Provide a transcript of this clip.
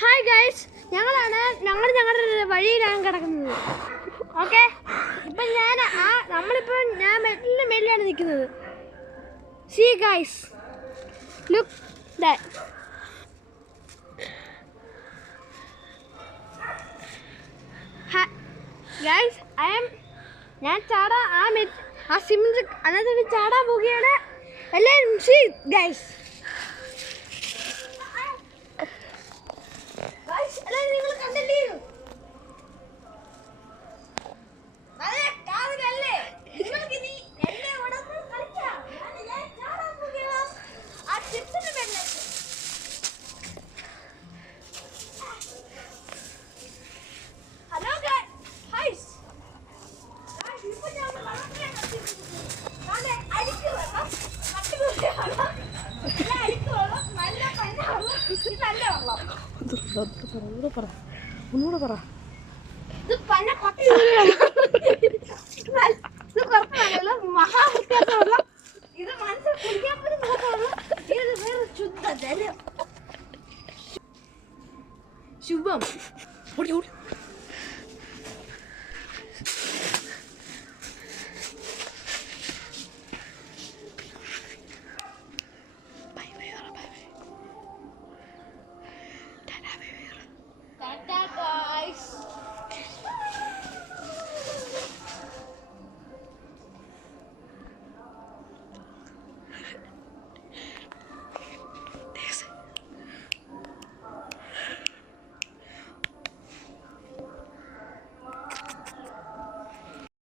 Hi guys, ഞങ്ങളുടെ വഴിയിലാണ് കിടക്കുന്നത്. ഓക്കെ, ഇപ്പം ഞാൻ മെല്ലെ മെല്ലാണ് നിൽക്കുന്നത്. See guys, look that. Guys, ഞാൻ ആ സിമന്റ് അതിനകത്ത് ചാടാൻ പോവുകയാണ്. എല്ലാവരും സീ ഗൈസ്. നിങ്ങൾ കണ്ടില്ലേ? ഒന്നുകൂടെ പറ. ശുഭം